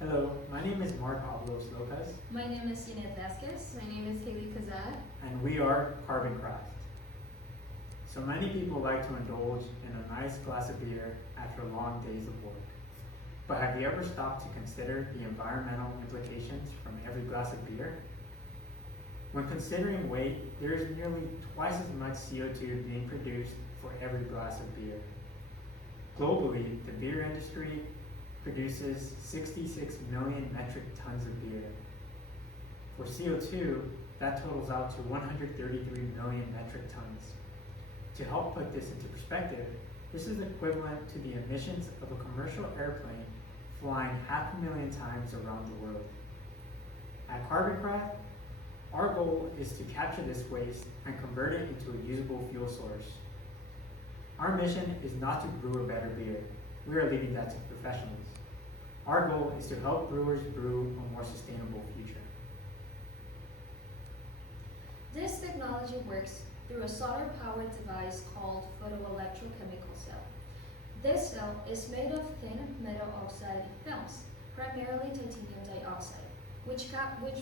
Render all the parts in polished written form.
Hello, my name is Mark Avalos Lopez, My name is Sinet Vasquez. My name is Kaylee Kazad. and we are Carboncraft. So many people like to indulge in a nice glass of beer after long days of work. But have you ever stopped to consider the environmental implications from every glass of beer? When considering weight, there is nearly twice as much CO2 being produced for every glass of beer. Globally, the beer industry produces 66 million metric tons of beer. For CO2, that totals out to 133 million metric tons. To help put this into perspective, this is equivalent to the emissions of a commercial airplane flying 500,000 times around the world. At Carboncraft, our goal is to capture this waste and convert it into a usable fuel source. Our mission is not to brew a better beer. We are leaving that to professionals. Our goal is to help brewers brew a more sustainable future. This technology works through a solder-powered device called photoelectrochemical cell. This cell is made of thin metal oxide films, primarily titanium dioxide, which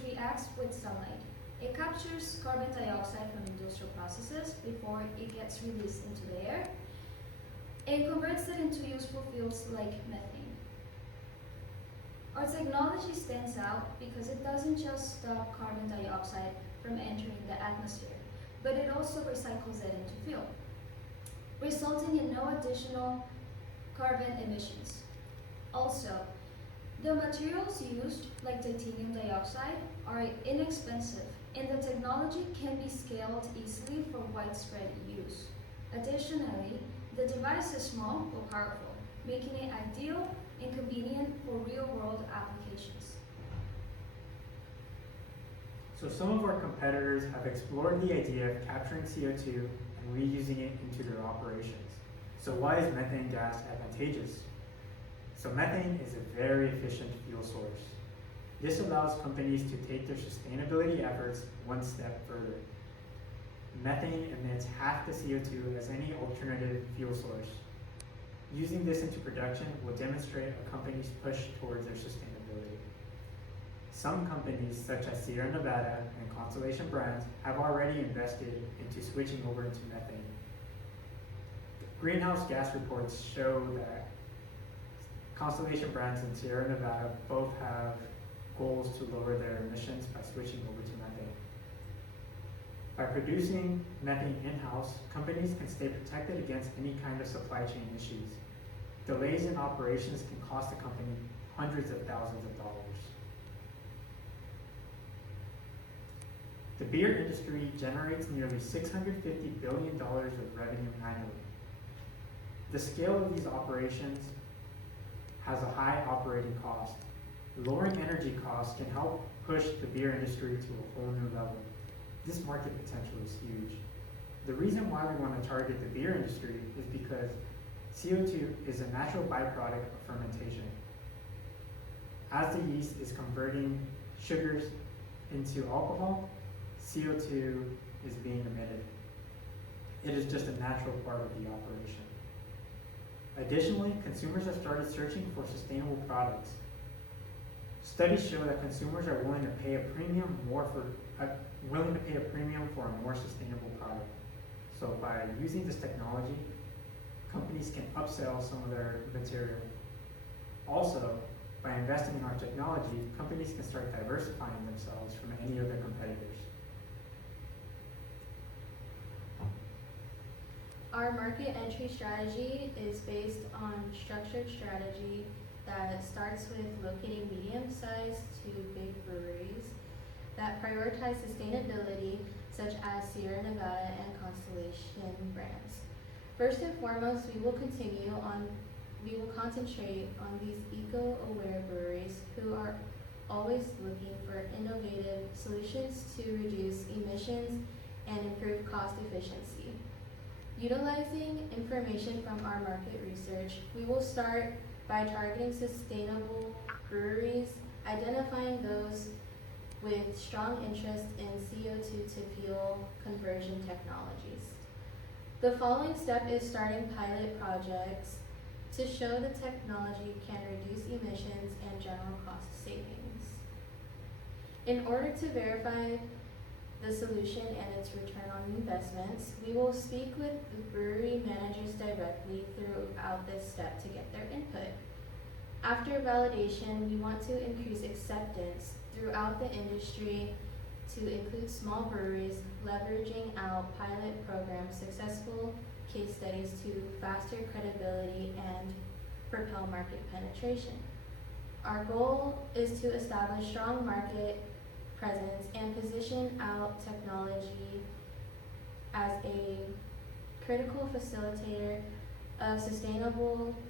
reacts with sunlight. It captures carbon dioxide from industrial processes before it gets released into the air and converts it into useful fuels like methane. Our technology stands out because it doesn't just stop carbon dioxide from entering the atmosphere, but it also recycles it into fuel, resulting in no additional carbon emissions. Also, the materials used, like titanium dioxide, are inexpensive, and the technology can be scaled easily for widespread use. Additionally, the device is small but powerful, making it ideal and convenient for real-world applications. So some of our competitors have explored the idea of capturing CO2 and reusing it into their operations. So why is methane gas advantageous? So methane is a very efficient fuel source. This allows companies to take their sustainability efforts one step further. Methane emits half the CO2 as any alternative fuel source. Using this into production will demonstrate a company's push towards their sustainability. Some companies, such as Sierra Nevada and Constellation Brands, have already invested into switching over into methane. Greenhouse gas reports show that Constellation Brands and Sierra Nevada both have goals to lower their emissions by switching over to methane. By producing methane in-house, companies can stay protected against any kind of supply chain issues. Delays in operations can cost the company hundreds of thousands of dollars. The beer industry generates nearly $650 billion of revenue annually. The scale of these operations has a high operating cost. Lowering energy costs can help push the beer industry to a whole new level. This market potential is huge. The reason why we want to target the beer industry is because CO2 is a natural byproduct of fermentation. As the yeast is converting sugars into alcohol, CO2 is being emitted. It is just a natural part of the operation. Additionally, consumers have started searching for sustainable products. Studies show that consumers are willing to pay a premium for a more sustainable product. So by using this technology, companies can upsell some of their material. Also, by investing in our technology, companies can start diversifying themselves from any other competitors. Our market entry strategy is based on structured strategy that starts with locating medium-sized to big breweries that prioritize sustainability, such as Sierra Nevada and Constellation Brands. First and foremost, we will concentrate on these eco-aware breweries who are always looking for innovative solutions to reduce emissions and improve cost efficiency. Utilizing information from our market research, we will start by targeting sustainable breweries, identifying those with strong interest in CO2 to fuel conversion technologies. The following step is starting pilot projects to show the technology can reduce emissions and general cost savings. In order to verify the solution and its return on investments, we will speak with the brewery managers directly throughout this step to get their input. After validation, we want to increase acceptance throughout the industry to include small breweries, leveraging out pilot programs, successful case studies to faster credibility and propel market penetration. Our goal is to establish strong market presence and position out technology as a critical facilitator of sustainability.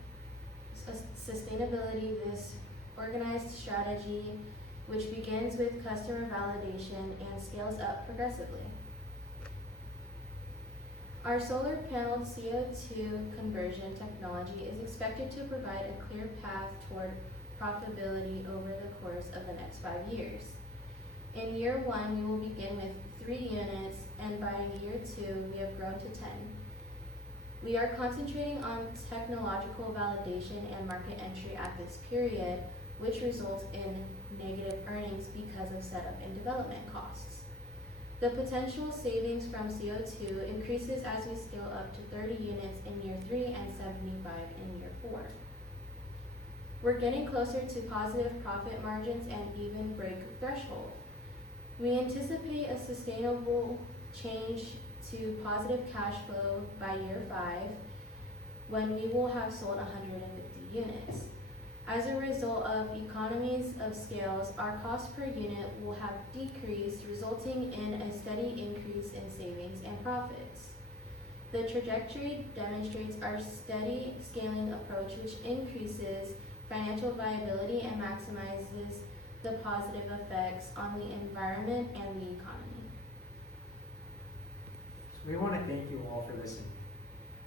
This organized strategy, which begins with customer validation and scales up progressively. Our solar panel CO2 conversion technology is expected to provide a clear path toward profitability over the course of the next 5 years. In year 1, we will begin with 3 units, and by year 2, we have grown to 10. We are concentrating on technological validation and market entry at this period, which results in negative earnings because of setup and development costs. The potential savings from CO2 increases as we scale up to 30 units in year 3 and 75 in year 4. We're getting closer to positive profit margins and even break threshold. We anticipate a sustainable change to positive cash flow by year 5, when we will have sold 150 units. As a result of economies of scales, our cost per unit will have decreased, resulting in a steady increase in savings and profits. The trajectory demonstrates our steady scaling approach, which increases financial viability and maximizes the positive effects on the environment and the economy. So we want to thank you all for listening.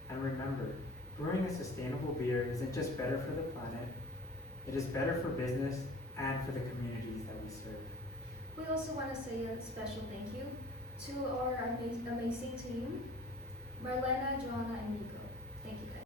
And remember, brewing a sustainable beer isn't just better for the planet, it is better for business and for the communities that we serve. We also want to say a special thank you to our amazing team, Marlena, Joanna, and Nico. Thank you guys.